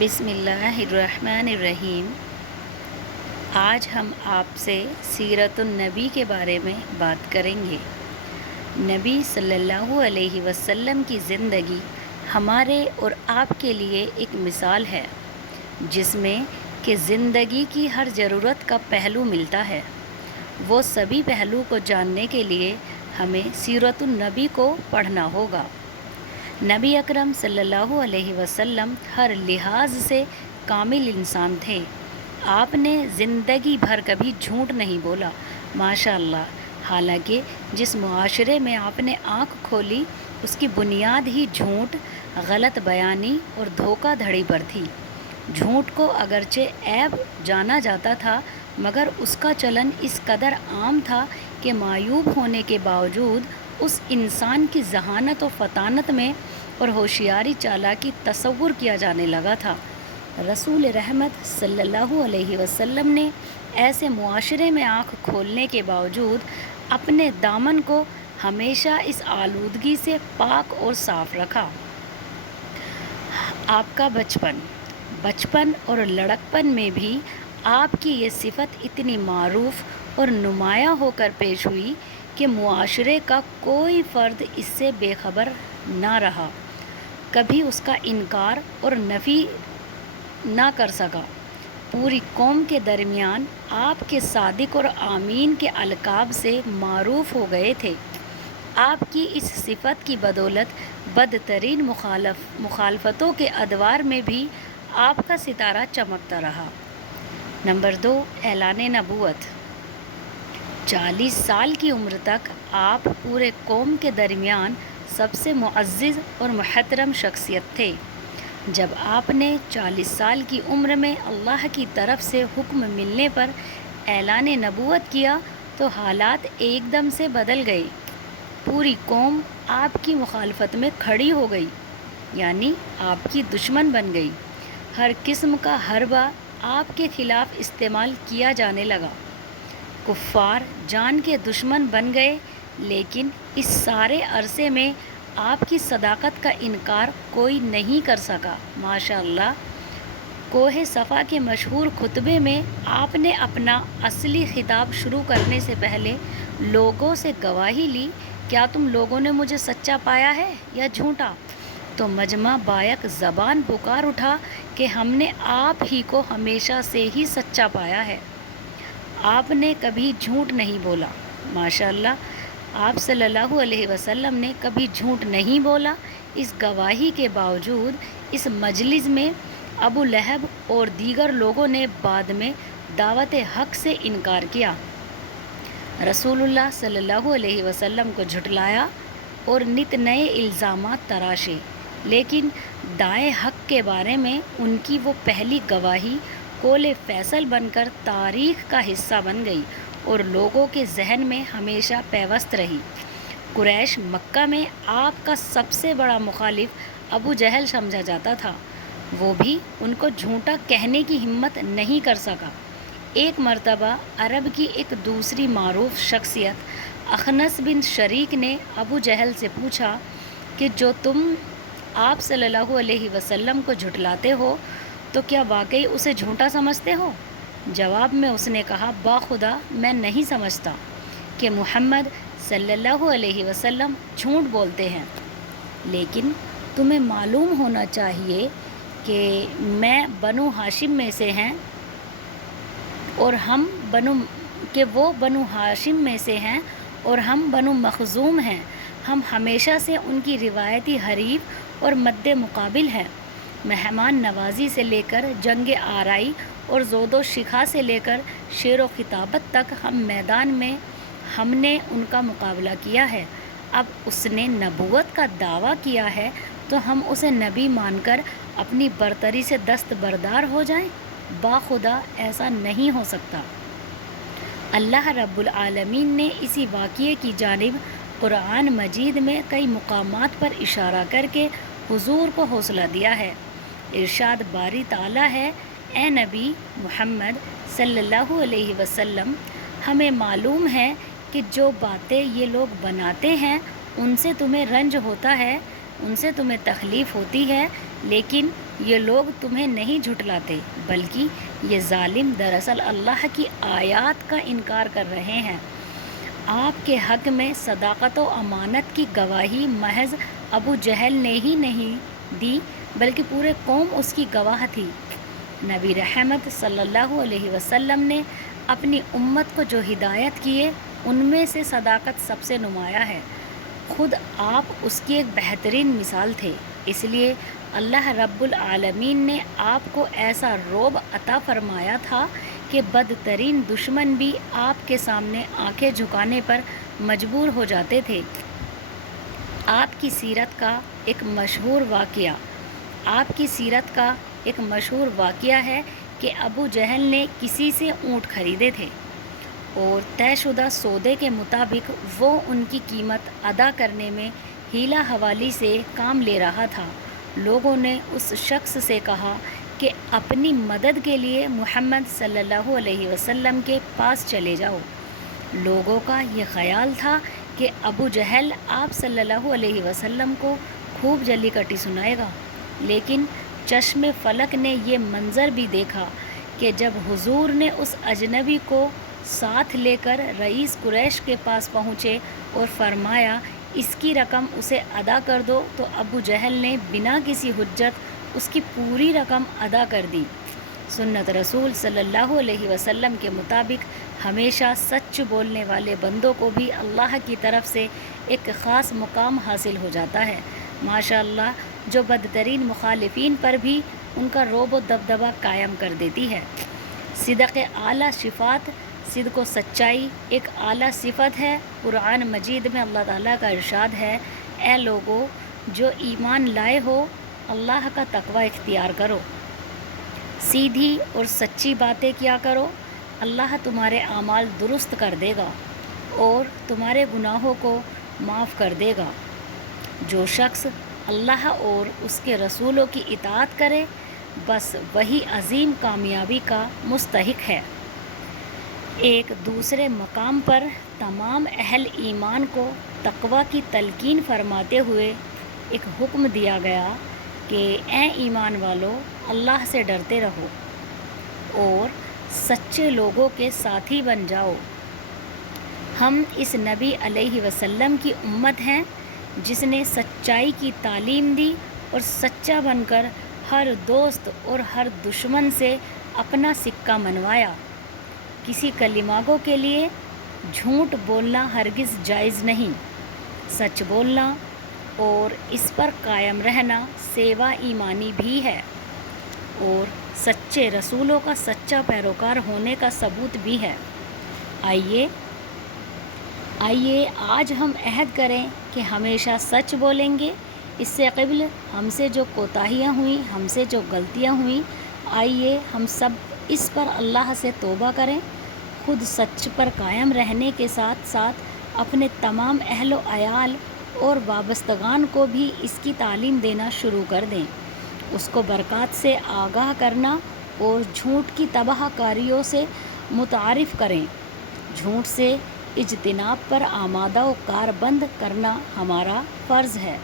بسم اللہ الرحمن الرحیم۔ آج ہم آپ سے سیرت النبی کے بارے میں بات کریں گے۔ نبی صلی اللہ علیہ وسلم کی زندگی ہمارے اور آپ کے لیے ایک مثال ہے، جس میں کہ زندگی کی ہر ضرورت کا پہلو ملتا ہے۔ وہ سبھی پہلو کو جاننے کے لیے ہمیں سیرت النبی کو پڑھنا ہوگا۔ نبی اکرم صلی اللہ علیہ وسلم ہر لحاظ سے کامل انسان تھے۔ آپ نے زندگی بھر کبھی جھوٹ نہیں بولا، ماشاء اللہ۔ حالانکہ جس معاشرے میں آپ نے آنکھ کھولی اس کی بنیاد ہی جھوٹ، غلط بیانی اور دھوکہ دھڑی پر تھی۔ جھوٹ کو اگرچہ عیب جانا جاتا تھا، مگر اس کا چلن اس قدر عام تھا کہ معیوب ہونے کے باوجود اس انسان کی ذہانت و فطانت میں اور ہوشیاری چالاکی تصور کیا جانے لگا تھا۔ رسول رحمت صلی اللہ علیہ وسلم نے ایسے معاشرے میں آنکھ کھولنے کے باوجود اپنے دامن کو ہمیشہ اس آلودگی سے پاک اور صاف رکھا۔ آپ کا بچپن اور لڑکپن میں بھی آپ کی یہ صفت اتنی معروف اور نمایاں ہو کر پیش ہوئی کہ معاشرے کا کوئی فرد اس سے بے خبر نہ رہا، کبھی اس کا انکار اور نفی نہ کر سکا۔ پوری قوم کے درمیان آپ کے صادق اور امین کے القاب سے معروف ہو گئے تھے۔ آپ کی اس صفت کی بدولت بدترین مخالفتوں کے ادوار میں بھی آپ کا ستارہ چمکتا رہا۔ نمبر 2، اعلان نبوت۔ 40 سال کی عمر تک آپ پورے قوم کے درمیان سب سے معزز اور محترم شخصیت تھے۔ جب آپ نے 40 سال کی عمر میں اللہ کی طرف سے حکم ملنے پر اعلان نبوت کیا تو حالات ایک دم سے بدل گئے۔ پوری قوم آپ کی مخالفت میں کھڑی ہو گئی، یعنی آپ کی دشمن بن گئی۔ ہر قسم کا حربہ آپ کے خلاف استعمال کیا جانے لگا۔ کفار جان کے دشمن بن گئے، لیکن اس سارے عرصے میں آپ کی صداقت کا انکار کوئی نہیں کر سکا، ماشاء اللہ۔ کوہ صفا کے مشہور خطبے میں آپ نے اپنا اصلی خطاب شروع کرنے سے پہلے لوگوں سے گواہی لی، کیا تم لوگوں نے مجھے سچا پایا ہے یا جھوٹا؟ تو مجمع بائق زبان پکار اٹھا کہ ہم نے آپ ہی کو ہمیشہ سے ہی سچا پایا ہے۔ آپ نے کبھی جھوٹ نہیں بولا، ماشاء اللہ۔ آپ صلی اللہ علیہ وسلم نے کبھی جھوٹ نہیں بولا۔ اس گواہی کے باوجود اس مجلس میں ابو لہب اور دیگر لوگوں نے بعد میں دعوت حق سے انکار کیا، رسول اللہ صلی اللہ علیہ وسلم کو جھٹلایا اور نت نئے الزامات تراشے، لیکن دائیں حق کے بارے میں ان کی وہ پہلی گواہی قول فیصل بن کر تاریخ کا حصہ بن گئی اور لوگوں کے ذہن میں ہمیشہ پیوست رہی۔ قریش مکہ میں آپ کا سب سے بڑا مخالف ابو جہل سمجھا جاتا تھا، وہ بھی ان کو جھوٹا کہنے کی ہمت نہیں کر سکا۔ ایک مرتبہ عرب کی ایک دوسری معروف شخصیت اخنس بن شریک نے ابو جہل سے پوچھا کہ جو تم آپ صلی اللہ علیہ وسلم کو جھٹلاتے ہو تو کیا واقعی اسے جھوٹا سمجھتے ہو؟ جواب میں اس نے کہا، باخدا میں نہیں سمجھتا کہ محمد صلی اللہ علیہ وسلم جھوٹ بولتے ہیں، لیکن تمہیں معلوم ہونا چاہیے کہ میں بنو ہاشم میں سے ہیں اور وہ بنو ہاشم میں سے ہیں اور ہم بنو مخزوم ہیں۔ ہم ہمیشہ سے ان کی روایتی حریف اور مد مقابل ہیں۔ مہمان نوازی سے لے کر جنگ آرائی اور زود و شکا سے لے کر شعر و خطابت تک ہم میدان میں ہم نے ان کا مقابلہ کیا ہے۔ اب اس نے نبوت کا دعویٰ کیا ہے تو ہم اسے نبی مان کر اپنی برتری سے دستبردار ہو جائیں؟ باخدا ایسا نہیں ہو سکتا۔ اللہ رب العالمین نے اسی واقعے کی جانب قرآن مجید میں کئی مقامات پر اشارہ کر کے حضور کو حوصلہ دیا ہے۔ ارشاد باری تعالیٰ ہے، اے نبی محمد صلی اللہ علیہ وسلم، ہمیں معلوم ہے کہ جو باتیں یہ لوگ بناتے ہیں ان سے تمہیں رنج ہوتا ہے، ان سے تمہیں تکلیف ہوتی ہے، لیکن یہ لوگ تمہیں نہیں جھٹلاتے، بلکہ یہ ظالم دراصل اللہ کی آیات کا انکار کر رہے ہیں۔ آپ کے حق میں صداقت و امانت کی گواہی محض ابو جہل نے ہی نہیں دی، بلکہ پورے قوم اس کی گواہ تھی۔ نبی رحمت صلی اللہ علیہ وسلم نے اپنی امت کو جو ہدایت کیے، ان میں سے صداقت سب سے نمایاں ہے۔ خود آپ اس کی ایک بہترین مثال تھے، اس لیے اللہ رب العالمین نے آپ کو ایسا رعب عطا فرمایا تھا کہ بدترین دشمن بھی آپ کے سامنے آنکھیں جھکانے پر مجبور ہو جاتے تھے۔ آپ کی سیرت کا ایک مشہور واقعہ ہے کہ ابو جہل نے کسی سے اونٹ خریدے تھے اور طے شدہ سودے کے مطابق وہ ان کی قیمت ادا کرنے میں ہیلہ حوالی سے کام لے رہا تھا۔ لوگوں نے اس شخص سے کہا کہ اپنی مدد کے لیے محمد صلی اللہ علیہ وسلم کے پاس چلے جاؤ۔ لوگوں کا یہ خیال تھا کہ ابو جہل آپ صلی اللہ علیہ وسلم کو خوب جلی کٹی سنائے گا، لیکن چشم فلک نے یہ منظر بھی دیکھا کہ جب حضور نے اس اجنبی کو ساتھ لے کر رئیس قریش کے پاس پہنچے اور فرمایا اس کی رقم اسے ادا کر دو، تو ابو جہل نے بنا کسی حجت اس کی پوری رقم ادا کر دی۔ سنت رسول صلی اللہ علیہ وسلم کے مطابق ہمیشہ سچ بولنے والے بندوں کو بھی اللہ کی طرف سے ایک خاص مقام حاصل ہو جاتا ہے، ماشاءاللہ، جو بدترین مخالفین پر بھی ان کا رعب و دبدبہ قائم کر دیتی ہے۔ صدق اعلیٰ صفات، صدق و سچائی ایک اعلیٰ صفت ہے۔ قرآن مجید میں اللہ تعالیٰ کا ارشاد ہے، اے لوگو جو ایمان لائے ہو، اللہ کا تقوی اختیار کرو، سیدھی اور سچی باتیں کیا کرو، اللہ تمہارے اعمال درست کر دے گا اور تمہارے گناہوں کو معاف کر دے گا۔ جو شخص اللہ اور اس کے رسولوں کی اطاعت کرے، بس وہی عظیم کامیابی کا مستحق ہے۔ ایک دوسرے مقام پر تمام اہل ایمان کو تقوی کی تلقین فرماتے ہوئے ایک حکم دیا گیا کہ اے ایمان والو، اللہ سے ڈرتے رہو اور سچے لوگوں کے ساتھی بن جاؤ۔ ہم اس نبی علیہ وسلم کی امت ہیں جس نے سچائی کی تعلیم دی اور سچا بن کر ہر دوست اور ہر دشمن سے اپنا سکہ منوایا۔ کسی کلیماگو کے لیے جھوٹ بولنا ہرگز جائز نہیں۔ سچ بولنا اور اس پر قائم رہنا سیوا ایمانی بھی ہے اور سچے رسولوں کا سچا پیروکار ہونے کا ثبوت بھی ہے۔ آئیے آج ہم عہد کریں کہ ہمیشہ سچ بولیں گے۔ اس سے قبل ہم سے جو کوتاہیاں ہوئیں، ہم سے جو غلطیاں ہوئیں، آئیے ہم سب اس پر اللہ سے توبہ کریں، خود سچ پر قائم رہنے کے ساتھ ساتھ اپنے تمام اہل و عیال اور وابستگان کو بھی اس کی تعلیم دینا شروع کر دیں، اس کو برکات سے آگاہ کرنا اور جھوٹ کی تباہ کاریوں سے متعارف کریں۔ جھوٹ سے اجتناب پر آمادہ و کاربند کرنا ہمارا فرض ہے۔